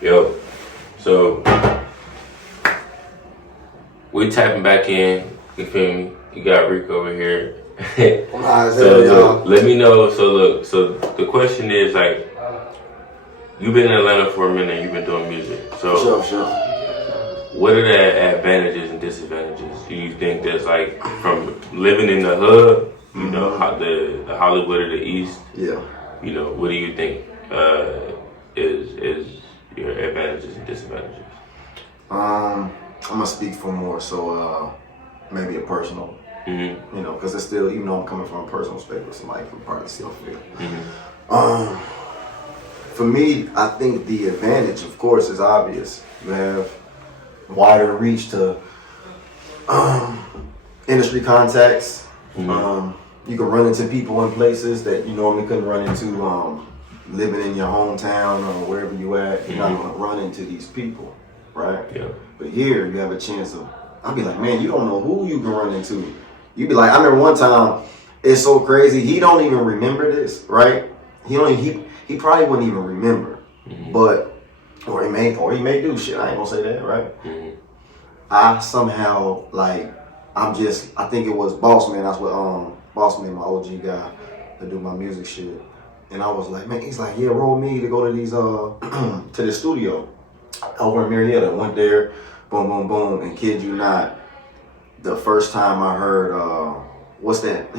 Yo, so we tapping back in. You feel me? You got Rick over here. So look, let me know. So the question is like, you've been in Atlanta for a minute. You've been doing music. So Sure. what are the advantages and disadvantages? Do you think there's like from living in the hood, you know, the Hollywood of the East? Yeah. You know, what do you think is your advantages and disadvantages? I'm gonna speak for more, so maybe a personal. You know, because it's still, even though I'm coming from a personal space with somebody from part of the self-feel. For me, I think the advantage, of course, is obvious. You have wider reach to industry contacts. You can run into people in places that you normally couldn't run into living in your hometown or wherever you at. You're not gonna run into these people, right? Yeah. But here, you have a chance of, I'll be like, man, you don't know who you can run into. You be like, I remember one time, it's so crazy, he don't even remember this, right? He probably wouldn't even remember. But, or he may do shit, I ain't gonna say that, right? I somehow, like, I think it was Boss Man, that's what, Boss Man, my OG guy, that do my music shit. And I was like, man, he's like, yeah, roll me to go to these, to the studio over in Marietta. Went there, boom, boom, boom, and kid you not, the first time I heard, what's that?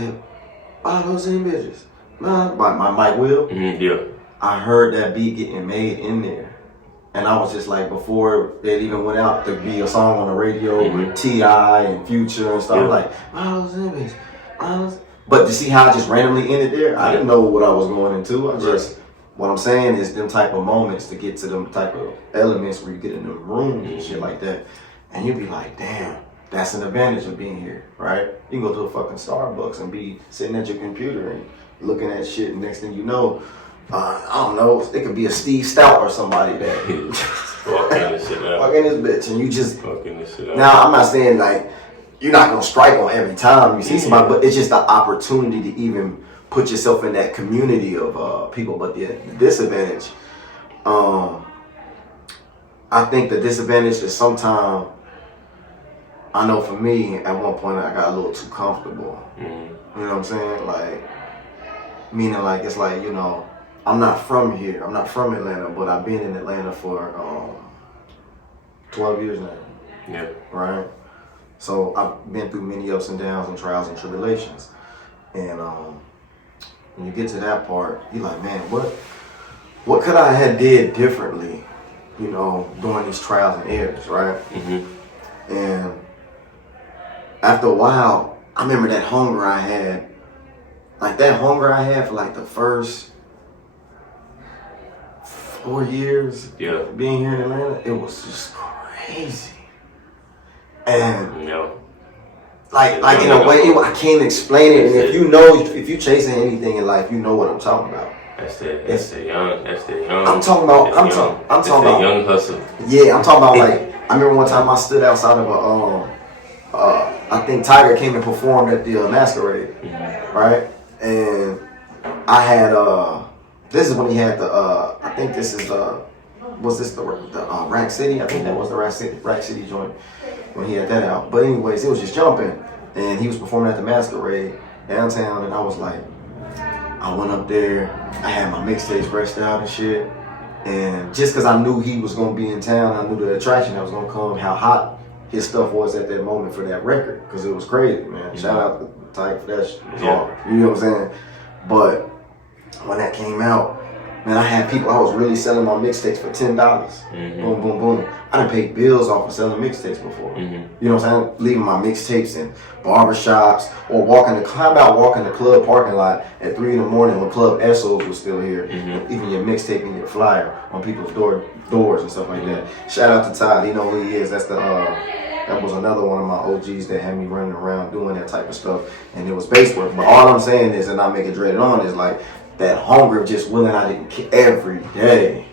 Buy those in bitches. By my Mike Will. Yeah. I heard that beat getting made in there. And I was just like, before it even went out to be a song on the radio with T.I. and Future and stuff, like, buy those in bitches. But to see how I just randomly ended there, I didn't know what I was going into. What I'm saying is them type of moments to get to them type of elements where you get in the rooms and shit like that. And you'd be like, damn. That's an advantage of being here, right? You can go to a fucking Starbucks and be sitting at your computer and looking at shit, and next thing you know, I don't know, it could be a Steve Stout or somebody that Walking this shit out. fucking this bitch, and you just Fucking this shit out. now. I'm not saying like you're not gonna strike on every time you see somebody, but it's just the opportunity to even put yourself in that community of people. But the disadvantage, I think the disadvantage is sometimes. I know for me, at one point I got a little too comfortable. You know what I'm saying? Like, meaning like, it's like, you know, I'm not from here. I'm not from Atlanta, but I've been in Atlanta for 12 years now. Yeah. Right? So I've been through many ups and downs and trials and tribulations. And when you get to that part, you're like, man, what could I have did differently, you know, during these trials and errors, right? And after a while, I remember that hunger I had, for like the first 4 years being here in Atlanta. It was just crazy. And like in a way, I can't explain it. And if you chasing anything in life, you know what I'm talking about. That's the young. I'm talking about young hustle. Yeah, I'm talking about like, I remember one time I stood outside of I think Tiger came and performed at the Masquerade, right? And I had this is when he had the I think this is the Rack City? I think that was the Rack City joint when he had that out. But anyways, it was just jumping, and he was performing at the Masquerade downtown, and I was like, I went up there, I had my mixtapes pressed out and shit, and just because I knew he was gonna be in town, I knew the attraction that was gonna come, how hot his stuff was at that moment for that record, because it was crazy, man. Shout out to Tiger for that shit. It was hard. You know what I'm saying? But when that came out, man, I had people, I was really selling my mixtapes for $10. Boom, boom, boom. I done paid bills off of selling mixtapes before. You know what I'm saying? Leaving my mixtapes in barbershops or how about walking the club parking lot at 3 in the morning when Club Essos was still here, even your mixtape and your flyer on people's doors and stuff like that. Shout out to Todd, he know who he is. That's that was another one of my OGs that had me running around doing that type of stuff, and it was base work. But all I'm saying is, and not make it dreaded on, is like that hunger of just willing out every day,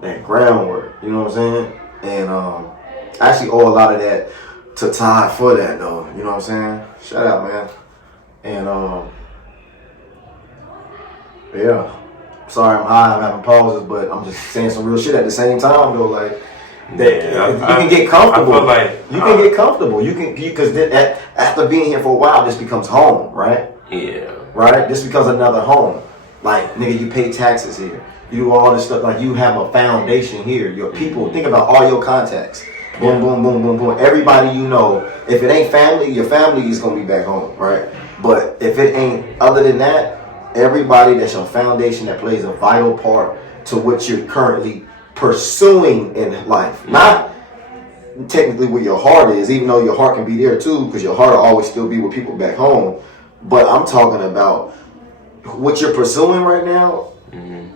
that groundwork. You know what I'm saying? And I actually owe a lot of that to Todd for that, though. You know what I'm saying? Shout out, man. And yeah. sorry, I'm high, I'm having pauses, but I'm just saying some real shit at the same time, though. Like, that you can get comfortable. I feel like you can get comfortable. You can, because after being here for a while, this becomes home, right? Yeah. Right? This becomes another home. Like, nigga, you pay taxes here. You do all this stuff. Like, you have a foundation here. Your people, think about all your contacts. Boom, boom, boom, boom, boom. Everybody you know. If it ain't family, your family is going to be back home, right? But if it ain't, other than that, everybody that's your foundation that plays a vital part to what you're currently pursuing in life. Not technically where your heart is, even though your heart can be there too, because your heart will always still be with people back home. But I'm talking about what you're pursuing right now.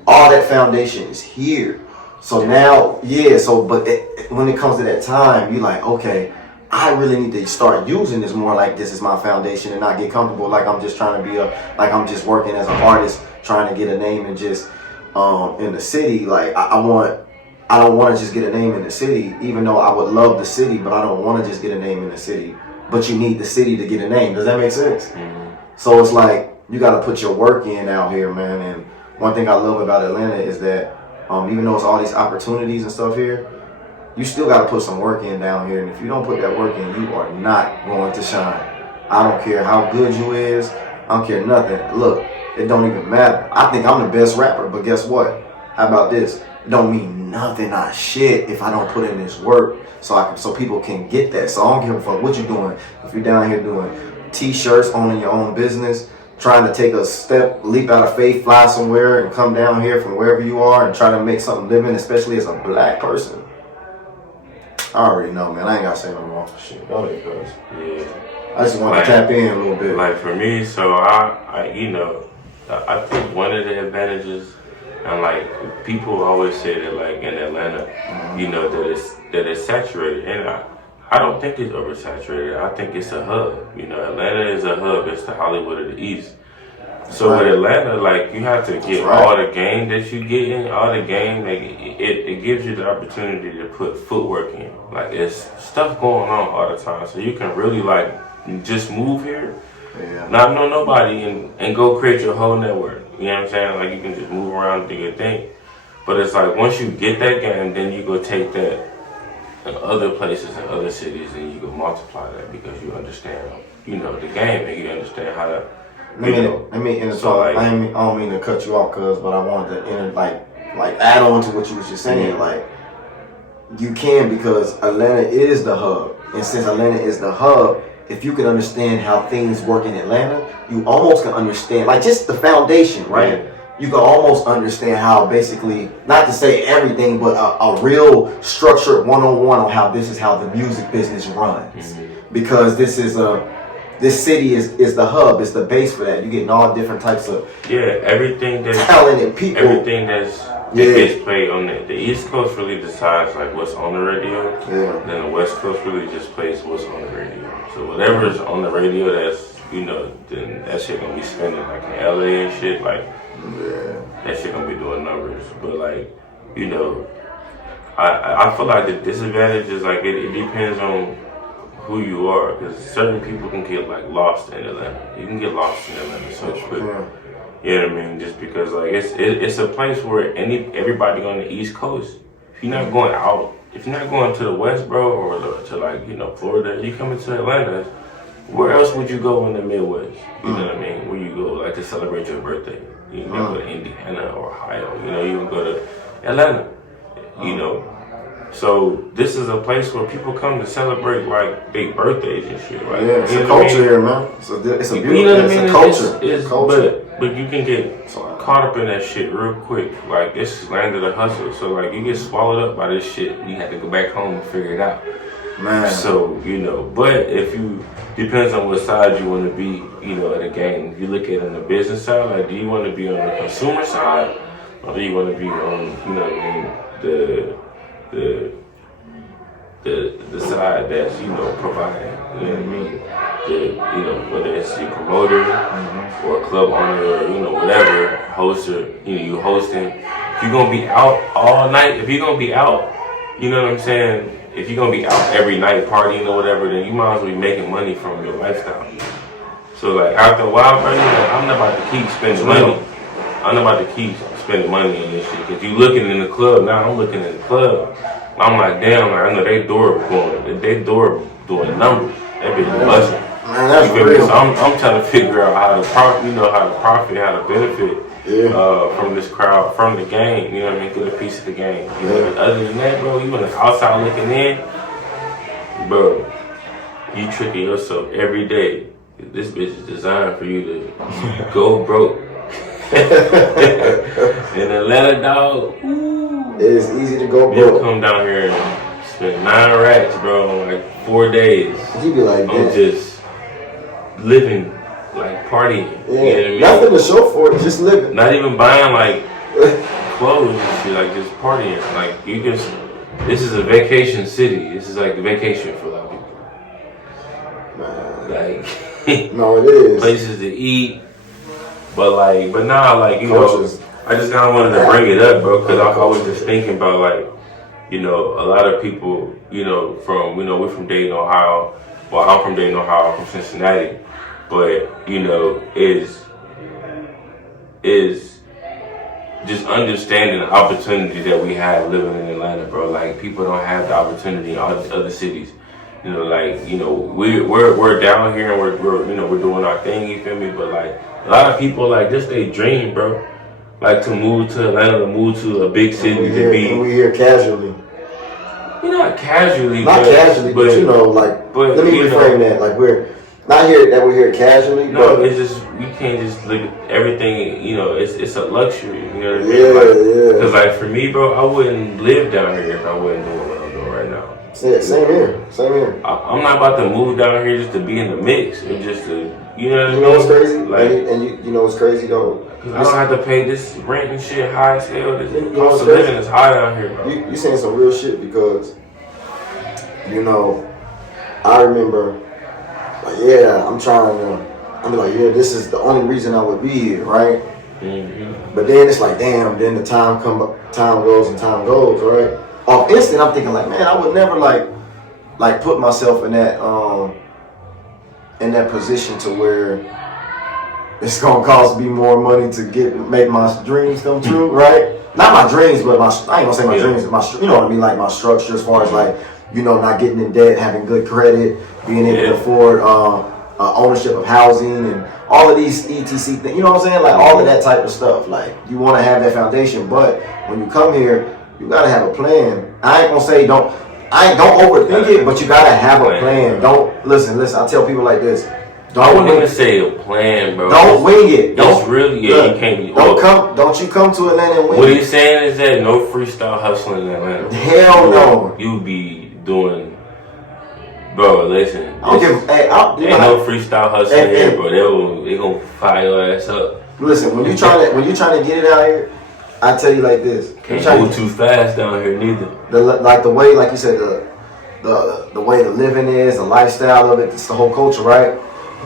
All that foundation is here. So now, when it comes to that time, you're like, okay, I really need to start using this more like this is my foundation and not get comfortable like I'm just trying to be like I'm just working as an artist trying to get a name and just in the city. Like I don't want to just get a name in the city, even though I would love the city, but I don't want to just get a name in the city. But you need the city to get a name. Does that make sense? So it's like you got to put your work in out here, man. And one thing I love about Atlanta is that even though it's all these opportunities and stuff here, you still got to put some work in down here. And if you don't put that work in, you are not going to shine. I don't care how good you is. I don't care nothing. Look, it don't even matter. I think I'm the best rapper, but guess what? How about this? It don't mean nothing, not shit, if I don't put in this work so people can get that. So I don't give a fuck what you're doing. If you're down here doing t-shirts, owning your own business, trying to take a leap out of faith, fly somewhere and come down here from wherever you are and try to make something living, especially as a black person. I already know, man. I ain't gotta say no more shit. Go ahead, cuz. Yeah. I just want to tap in a little bit. Like for me, so I think one of the advantages, and like people always say that like in Atlanta, that it's saturated, and I don't think it's oversaturated. I think it's a hub. Atlanta is a hub. It's the Hollywood of the East. So with Atlanta, like you have to get all the game that you get in, all the game. Like it gives you the opportunity to put footwork in. Like it's stuff going on all the time, so you can really like just move here, not know nobody, and go create your whole network. You know what I'm saying? Like you can just move around and do your thing. But it's like once you get that game, then you go take that in other places and other cities, and you go multiply that because you understand, the game, and you understand how to. I don't mean to cut you off, cuz, but I wanted to like add on to what you was just saying. Like you can, because Atlanta is the hub, and since Atlanta is the hub, if you can understand how things work in Atlanta, you almost can understand like just the foundation, right? You can almost understand how basically, not to say everything, but a real structured one-on-one on how this is how the music business runs, because this city is the hub, it's the base for that. You're getting all different types of everything that's talented people. Everything that's gets played on the East Coast really decides like what's on the radio. Then the West Coast really just plays what's on the radio. So whatever's on the radio, that's then that shit gonna be spinning like in LA and shit. Like that shit gonna be doing numbers. But like I feel like the disadvantage is like it depends on who you are, because certain people can get like lost in Atlanta. You can get lost in Atlanta so quick. You know what I mean? Just because like it's a place where everybody on the East Coast, if you're not going out, if you're not going to the West, bro, or to like Florida, you coming to Atlanta. Where else would you go in the Midwest? You know what I mean? Where you go like to celebrate your birthday? You can go to Indiana or Ohio. You can go to Atlanta. So this is a place where people come to celebrate like big birthdays and shit, right? Yeah, it's a culture here, man. It's a beautiful, it's a culture. It's culture. But you can get caught up in that shit real quick. Like this is land of the hustle. So like you get swallowed up by this shit. You have to go back home and figure it out. Man. So, but if you, depends on what side you want to be, at a game. If you look at it on the business side, like, do you want to be on the consumer side, or do you want to be on, the side that's, providing, whether it's your promoter or a club owner or, whatever, host or, you hosting. If you're going to be out all night, if you're going to be out, you know what I'm saying? If you're going to be out every night partying or whatever, then you might as well be making money from your lifestyle. So, like, after a while, buddy, I'm not about to keep spending money. I'm not about to keep spending money on this shit. Cause you looking in the club now. I'm looking in the club. I'm like, damn. Like, I know they door going. They door doing numbers. That bitch busting. Man, that's real. So I'm trying to figure out how to profit. How to profit, how to benefit. Yeah. From this crowd, from the game. You know what I mean? Get a piece of the game. You know. But other than that, bro, you on the outside looking in, bro. You tricking yourself every day. This bitch is designed for you to go broke. In Atlanta, dog. Ooh. It is easy to go broke. You come down here and spend 9 racks, bro, in like 4 days. You be like, I'm just living, like partying. Yeah. You know what I mean? Nothing to show for it, just living. Not even buying like clothes and shit, like just partying. Like you just, this is a vacation city. This is like a vacation for a lot of people. Man. Like, no, it is. Places to eat. But now, like, you Cultures. Know, I just kind of wanted to bring it up, bro, because I was just thinking about, like, you know, a lot of people, you know, we're from Dayton, Ohio. Well, I'm from Dayton, Ohio. I'm from Cincinnati. But, you know, is just understanding the opportunity that we have living in Atlanta, bro. Like, people don't have the opportunity in other cities. You know, like, you know, we're down here and we're you know, we're doing our thing, you feel me? But like a lot of people, like, this they dream, bro. Like to move to Atlanta, to move to a big city, to be. We here casually. You're not casually, not casually, but you know, like. But let me reframe that. Like we're not here that we're here casually. No, it's just you can't just look at everything. You know, it's a luxury. You know what I mean? Yeah, like, yeah. Because like for me, bro, I wouldn't live down here if I wasn't doing what I'm doing right now. Yeah, same here. I'm not about to move down here just to be in the mix or just to, you know what I mean? You know what's crazy? Like, you know what's crazy though? Cause I don't have to pay this rent and shit high as hell. This cost of living is high down here, bro. You saying some real shit because, you know, I remember, like, yeah, I'm like, yeah, this is the only reason I would be here, right? Mm-hmm. But then it's like, damn, then the time goes, right? Off instant, I'm thinking like, man, I would never like put myself in that position to where it's gonna cost me more money to make my dreams come true, right? Not my dreams, but I ain't gonna say my dreams, but you know what I mean, like my structure as far as like, you know, not getting in debt, having good credit, being able to afford ownership of housing and all of these ETC things, you know what I'm saying? Like all of that type of stuff. Like you wanna have that foundation, but when you come here, you gotta have a plan. I ain't gonna say don't overthink it, but you gotta have a plan. Don't listen. I tell people like this. I wouldn't even say a plan, bro. Don't wing it. It's really you can't be. Don't you come to Atlanta and wing it. What he's saying is that no freestyle hustling in Atlanta. Hell no. You be doing, bro. Listen, I don't give. Hey, ain't no freestyle hustling here, bro. They gonna fire your ass up. Listen, when you trying to get it out here, I tell you like this. Can't move too fast down here neither. The way, like you said, the way the living is, the lifestyle of it, it's the whole culture, right?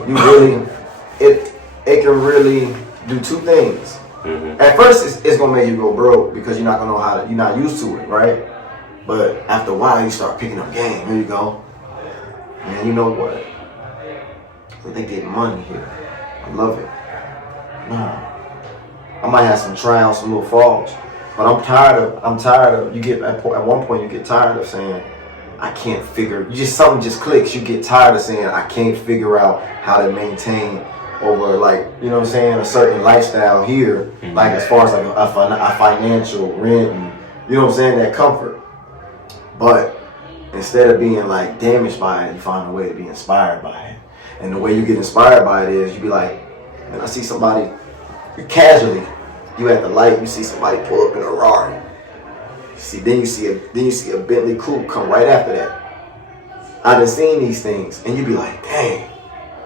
You really, it can really do two things. Mm-hmm. At first, it's gonna make you go broke because you're not gonna know you're not used to it, right? But after a while, you start picking up game. Here you go, man. You know what? They get money here. I love it. Nah. I might have some trials, some little falls, but I'm tired of. You get at one point you get tired of saying, I can't figure. Something just clicks. You get tired of saying I can't figure out how to maintain over, like, you know what I'm saying, a certain lifestyle here, mm-hmm. like as far as like a financial rent and, you know what I'm saying, that comfort. But instead of being like damaged by it, you find a way to be inspired by it. And the way you get inspired by it is you be like, man, I see somebody. Casually, you at the light, you see somebody pull up in a Rari. Then you see a Bentley coupe come right after that. I done seen these things, and you be like, dang,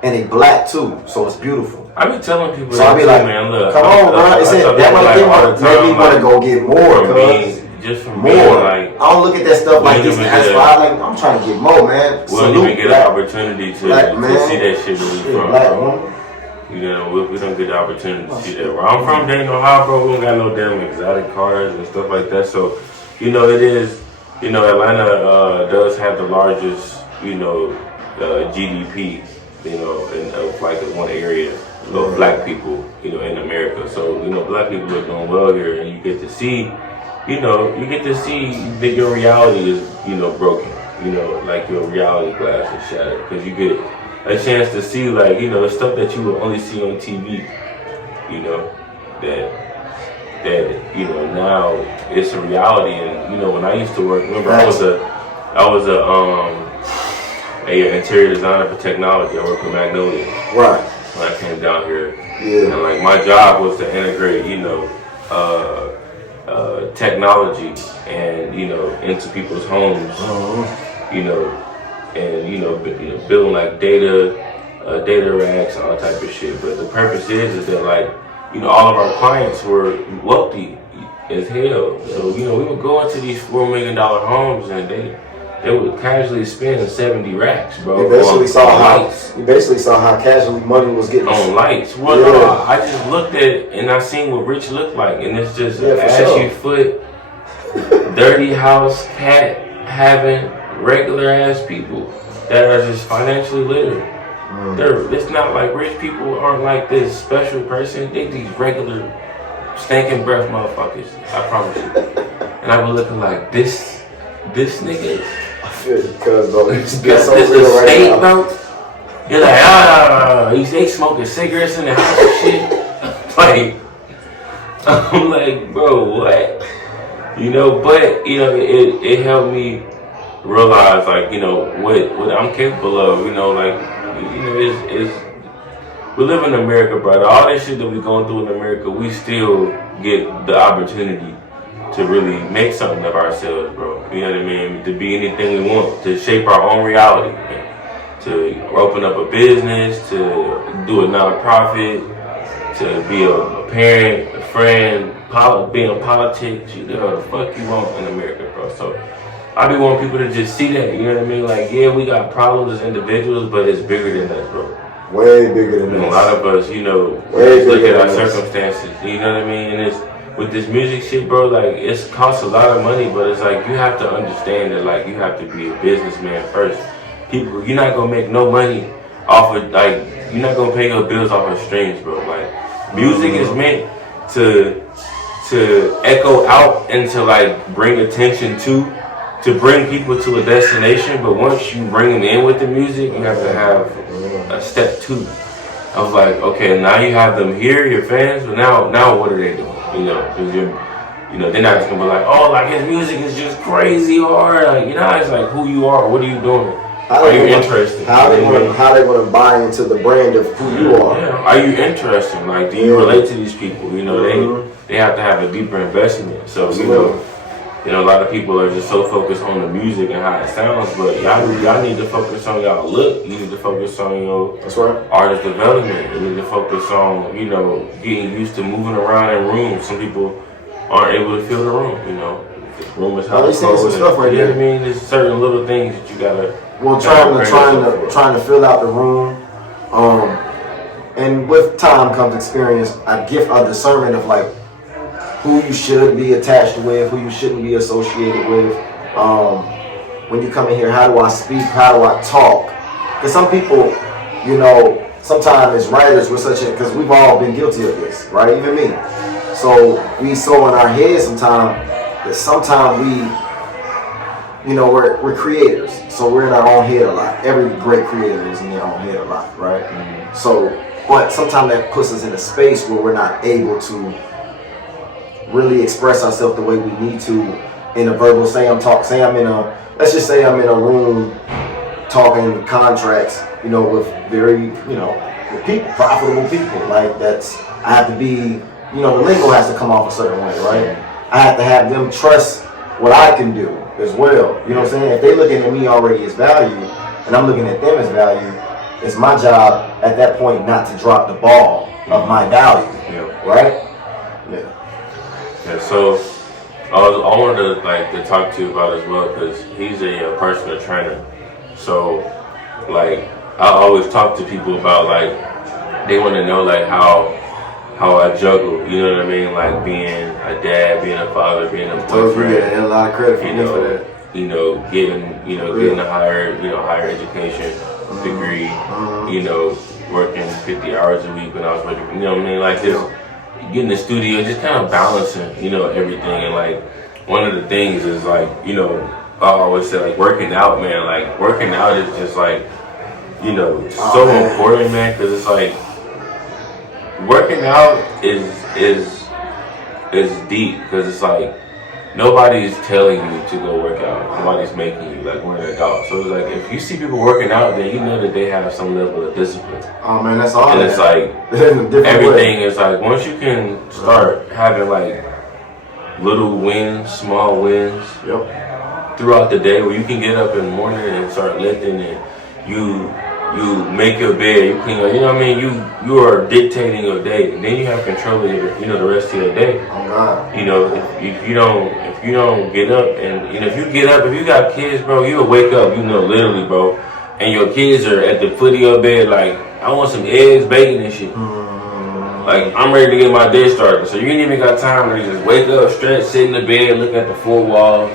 and they black too, so it's beautiful. I be telling people. So I be like, man, look, come on, bro. That might make me want to go get more, cuz. Just from more. I don't look at that stuff like this. I'm trying to get more, man. We don't even get an opportunity to see that shit where we from. You know, we don't get the opportunity to see that. Where I'm from, Dayton, Ohio, bro, we don't got no damn exotic cars and stuff like that. So, you know, it is, you know, Atlanta does have the largest, you know, GDP, you know, in like one area. of black people, you know, in America. So, you know, black people are doing well here, and you get to see, you know, that your reality is, you know, broken. You know, like your reality glass is shattered, because you get a chance to see, like, you know, stuff that you would only see on TV. You know, that you know now it's a reality. And you know, when I used to work, remember I was a interior designer for technology. I worked for Magnolia. Right. When I came down here, yeah. And like my job was to integrate, you know, technology and you know into people's homes, you know, and you know building like data racks and all type of shit. But the purpose is that like, you know, all of our clients were wealthy as hell. So, you know, we would go into these $4 million homes and they would casually spend 70 racks, bro. You basically saw how casually money was getting on lights. Well, yeah. No, I just looked at it and I seen what rich looked like, and it's just ashy foot, dirty house, cat having regular ass people that are just financially literate. It's not like rich people aren't like this special person. They these regular stinking breath motherfuckers. I promise you. And I was looking like this nigga. I feel you, cuz bro. This estate, right, bro. You're like they smoking cigarettes in the house and shit. Like I'm like, bro, what? You know, but you know, it helped me realize like, you know, what I'm capable of. You know, like. You know, we live in America, brother. All that shit that we going through in America, we still get the opportunity to really make something of ourselves, bro. You know what I mean? To be anything we want, to shape our own reality, man. To open up a business, to do a nonprofit, to be a parent, a friend, be in politics. You know what the fuck you want in America, bro. So I be wanting people to just see that, you know what I mean? Like, yeah, we got problems as individuals, but it's bigger than us, bro. Way bigger than us. A lot of us, you know, look at our circumstances, you know what I mean? And it's, with this music shit, bro, like, it costs a lot of money, but it's like, you have to understand that, like, you have to be a businessman first. People, you're not gonna make no money off of, like, you're not gonna pay your bills off of streams, bro. Like, music is meant to echo out and to, like, bring attention to bring people to a destination, but once you bring them in with the music, you have to have a step 2. I was like, okay, now you have them here, your fans, but now what are they doing? You know, because you know, they're not just gonna be like, oh, like his music is just crazy hard. Like, you know, it's like who you are, what are you doing? Are you interested? How they gonna buy into the brand of who you are? Yeah. Are you interested? Like, do you relate to these people? You know, they have to have a deeper investment. So you know, a lot of people are just so focused on the music and how it sounds, but y'all need to focus on y'all look. You need to focus on your artist development. You need to focus on, you know, getting used to moving around in rooms. Some people aren't able to fill the room, you know. The room is how it's some stuff right there. You know what I mean? There's certain little things that you gotta. Well, trying to fill out the room, and with time comes experience. I give a discernment of like who you should be attached with, who you shouldn't be associated with. When you come in here, how do I speak? How do I talk? Because some people, you know, sometimes as writers, because we've all been guilty of this, right? Even me. So we so in our heads sometimes that sometimes we, you know, we're creators. So we're in our own head a lot. Every great creator is in their own head a lot, right? Mm-hmm. So, but sometimes that puts us in a space where we're not able to really express ourselves the way we need to in a verbal. Let's just say I'm in a room talking contracts, you know, with very, you know, with people, profitable people. Like I have to be, you know, the lingo has to come off a certain way, right? I have to have them trust what I can do as well. You know what I'm saying? If they're looking at me already as value and I'm looking at them as value, it's my job at that point not to drop the ball of my value, right? Yeah. Yeah, so I wanted to talk to you about as well, because he's a personal trainer. So like I always talk to people about like they want to know like how I juggle, you know what I mean? Like being a dad, being a father, being a boyfriend. Yeah, a lot of credit for me for that. You know, getting a higher education degree, you know, working 50 hours a week when I was working, you know what I mean? Like just getting in the studio, just kind of balancing, you know, everything. And like one of the things is like, you know, I always say like working out, man. Like working out is just like, you know, so important, man, because it's like working out is deep, because it's like nobody's telling you to go work out. Nobody's making you, like we're an adult. So it's like if you see people working out, then you know that they have some level of discipline. Oh man, that's all. And it's like everything is like once you can start having like little wins, small wins throughout the day, where you can get up in the morning and start lifting, and you make your bed, you clean up, you know what I mean? You are dictating your day, and then you have control of your, you know, the rest of your day. Oh God. You know, if you don't get up, and you know, if you get up, if you got kids, bro, you'll wake up, you know, literally, bro, and your kids are at the foot of your bed, like, I want some eggs, bacon, and shit. Like, I'm ready to get my day started. So you ain't even got time to just wake up, stretch, sit in the bed, look at the four walls,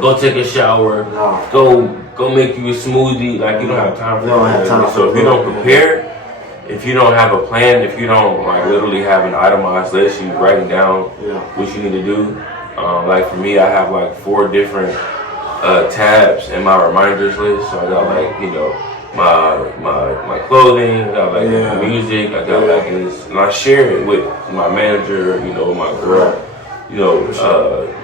go take a shower, go make you a smoothie. Like, you don't have time for that. So if you don't prepare, if you don't have a plan, if you don't like literally have an itemized list, you writing down what you need to do. Like for me, I have like 4 different tabs in my reminders list. So I got like, you know, my clothing, I got like music, I got like this, and I share it with my manager, you know, my girl, you know,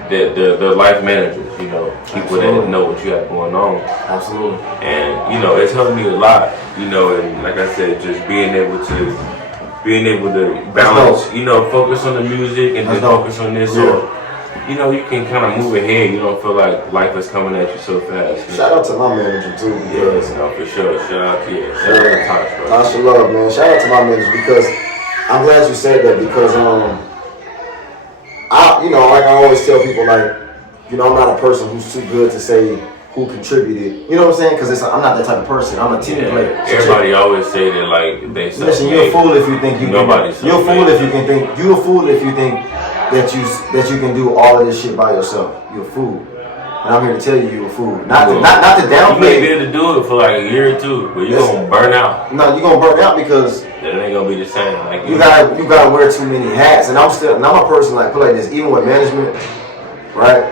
the life managers, you know, people that know what you have going on. Absolutely. And you know, it's helped me a lot, you know, and like I said, just being able to balance, you know, focus on the music and then focus on this. So, you know, you can kind of move ahead. You don't feel like life is coming at you so fast. Shout out to my manager too. Because no, for sure. Shout out to Tosh, bro. Tasha Love, man. Shout out to my manager, because I'm glad you said that, because I, you know, like I always tell people, like, you know, I'm not a person who's too good to say who contributed. You know what I'm saying? Because I'm not that type of person. I'm a team player. Everybody always say that, like they say. Listen, you're a fool if you think you can. You're a fool if you can think. You're a fool if you think that you can do all of this shit by yourself. You're a fool. And I'm here to tell you, you're a fool. Not to downplay. You may be able to do it for like a year or two, but you're gonna burn out. No, you're gonna burn out because it ain't gonna be the same. Like you gotta wear too many hats. And I'm a person like put like this, even with management, right?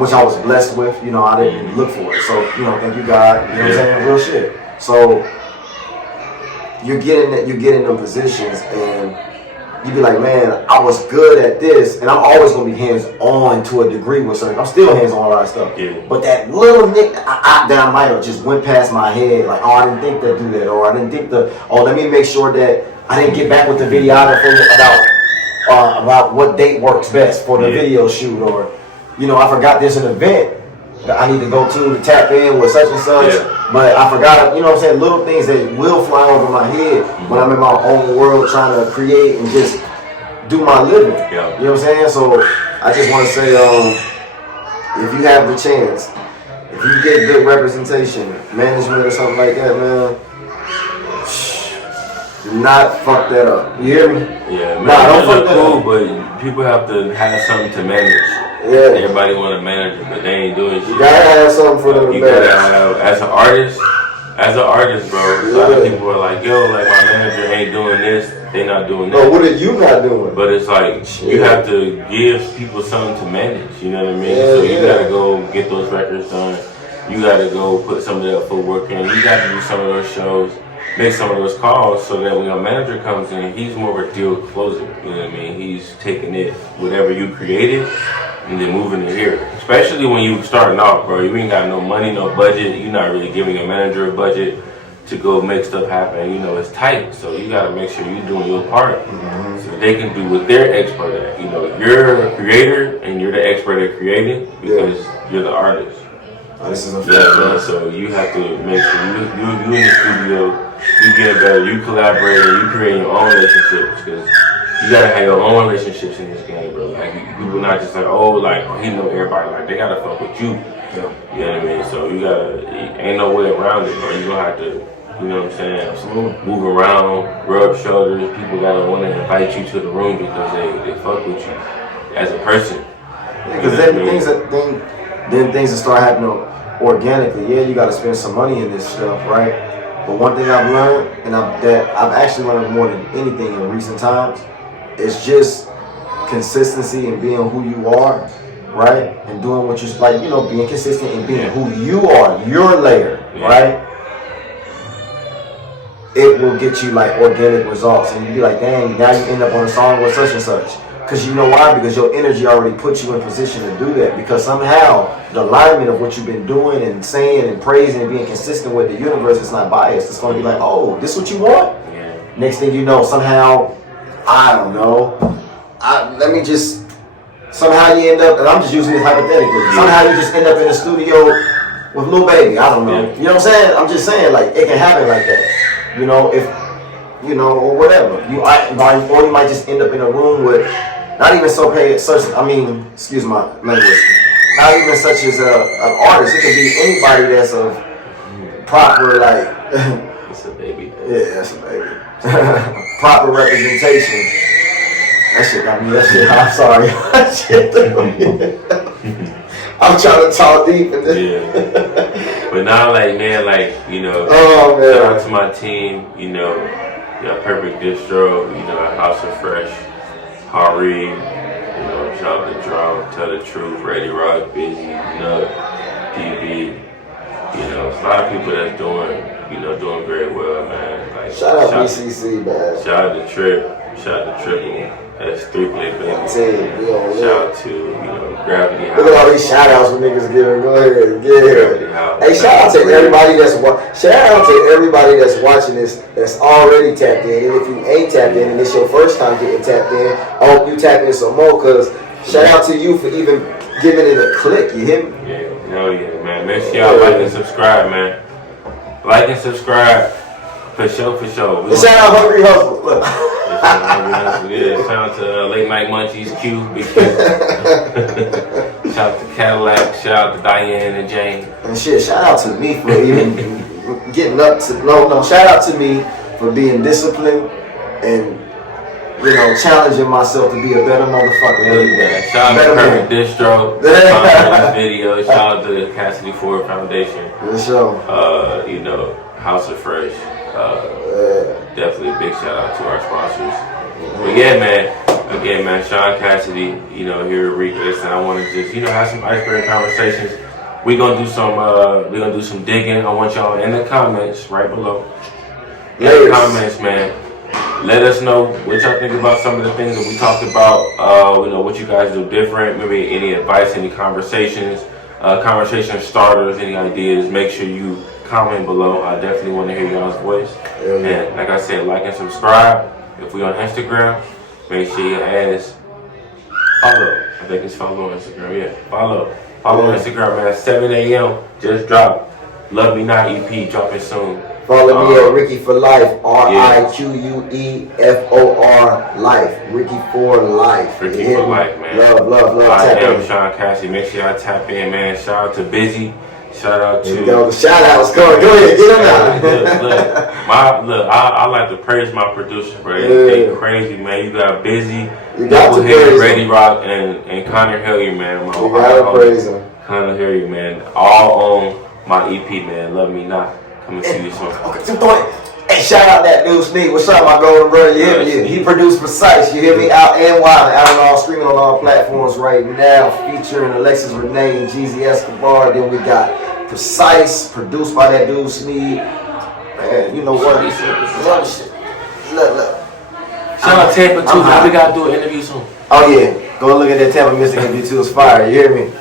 Which I was blessed with. You know, I didn't look for it. So, you know, thank you God. You know what I'm saying? Real shit. So you get in them positions and you be like, man, I was good at this, and I'm always gonna be hands-on to a degree with something. I'm still hands-on a lot of stuff. Yeah. But that little nick that I might have just went past my head, like, oh, I didn't think to do that, or I didn't think let me make sure that I didn't get back with the videographer about what date works best for the video shoot, or, you know, I forgot there's an event that I need to go to tap in with such and such, but I forgot, you know what I'm saying, little things that will fly over my head when I'm in my own world trying to create and just do my living. You know what I'm saying? So I just want to say, if you have the chance, if you get good representation, management or something like that, man, do not fuck that up. You hear me? Yeah, man. Don't fuck that up. But people have to have something to manage. Yeah. Everybody want a manager, but they ain't doing shit. You gotta have something for them to manage. You gotta have, as an artist, bro, a lot of people are like, yo, like my manager ain't doing this, they not doing that. But what are you not doing? But it's like, you have to give people something to manage, you know what I mean? So you gotta go get those records done. You gotta go put some of that footwork in. You gotta do some of those shows, make some of those calls, so that when your manager comes in, he's more of a deal closer, you know what I mean? He's taking it, whatever you created, and then moving it here. Especially when you starting off, bro. You ain't got no money, no budget. You're not really giving your manager a budget to go make stuff happen. You know, it's tight. So you gotta make sure you're doing your part so they can do what they're expert at. You know, you're a creator and you're the expert at creating because you're the artist. This is a fact, man. So you have to make sure you in the studio, you get better, you collaborate, and you create your own relationships, because you gotta have your own relationships in this game, bro. Like, people not just like, oh, like, he know everybody. Like, they gotta fuck with you. You know what I mean? So you gotta, ain't no way around it, bro. You gonna have to, you know what I'm saying? Absolutely. Move around, rub shoulders. People gotta wanna invite you to the room because they fuck with you as a person. Because then things that start happening organically. Yeah, you gotta spend some money in this stuff, right? But one thing I've learned, and that I've actually learned more than anything in recent times, is just consistency and being who you are, right? And doing what you're like, being consistent and being who you are, your layer, right? It will get you like organic results, and you be like, dang, now you end up on a song with such and such. Because you know why? Because your energy already puts you in position to do that. Because somehow the alignment of what you've been doing and saying and praising and being consistent with the universe is not biased. It's going to be like, oh, this what you want? Yeah. Next thing you know, somehow, I don't know. Somehow you end up, and I'm just using this hypothetically. Somehow you just end up in the studio with Lil Baby. I don't know. Yeah. You know what I'm saying? I'm just saying, like, it can happen like that. Or whatever. Or you might just end up in a room with not even excuse my language, not even such as an artist. It could be anybody that's of proper, like, it's a baby. Yeah, that's a baby. Proper representation. That shit got me, I'm sorry. That shit threw me. I'm trying to talk deep in this. Yeah. But now, like, man, like, oh, man. shout out to my team, Perfect Distro, House of Fresh, Hari, shout out to Draw, Tell the Truth, Ready Rock, Busy, Nut, DB. It's a lot of people that's doing very well, man. Like, shout out BCC, man. Shout out to Trip, shout out to Triple. That's 3 Play Baby. Shout out to, Gravity House. Look at all these shout outs when niggas giving. Go ahead, Gravity House. Hey, shout out to everybody that's watching this that's already tapped in. And if you ain't tapped in and it's your first time getting tapped in, I hope you tap in some more, cause shout out to you for even giving it a click. You hear me? Yeah, hell yeah, man. Make sure y'all like and subscribe, man. Like and subscribe. For sure. Shout out Hungry Hustle. Look. Yeah, shout out to Late Night Munchies, Q, Big Q. Shout out to Cadillac, shout out to Diane and Jane. And shit, shout out to me for even getting up to, shout out to me for being disciplined and, challenging myself to be a better motherfucker every day. Shout out to Perfect Distro, this video. Shout out to the Cassidy Ford Foundation. For sure. House of Fresh. Definitely a big shout out to our sponsors. But yeah, man. Again, man, Sean Cassidy, here at Rico, and I want to just, have some icebreaker conversations. We're gonna do some digging. I want y'all in the comments right below. In the comments, man. Let us know what y'all think about some of the things that we talked about. What you guys do different. Maybe any advice, any conversations, conversation starters, any ideas. Make sure you comment below. I definitely want to hear y'all's voice. And like I said, like and subscribe. If we on Instagram, make sure you ask follow. I think it's follow on Instagram. Yeah, follow Instagram, man. 7 a.m. just dropped. Love Me Not EP dropping soon. Follow me at Ricky for Life. RIQUEFOR Life. Ricky for Life. Ricky for Life, man. Love. I am Sean Cassidy. Make sure y'all tap in, man. Shout out to Busy. Shout out to the shout outs. Go ahead, get them out. Look, I like to praise my producers, bro. They crazy, man. You got Busy, you got to praise Ready Rock, and Connor Hilliard, man. You gotta praise him. Connor Hilliard, man. All on my EP, man. Love Me Not. Coming to you soon. Okay, hey, shout out that dude Sneak. What's up, my golden brother? You hear me? He produced Precise. You hear me? Out and wild, out on all, streaming on all platforms right now, featuring Alexis Renee and Jeezy Escobar. Then we got Precise, produced by that dude Sneak. Man, you know what? Look. Shout out Tampa too. We gotta do an interview soon. Oh yeah, go look at that Tampa Mystic interview too. It's fire. You hear me?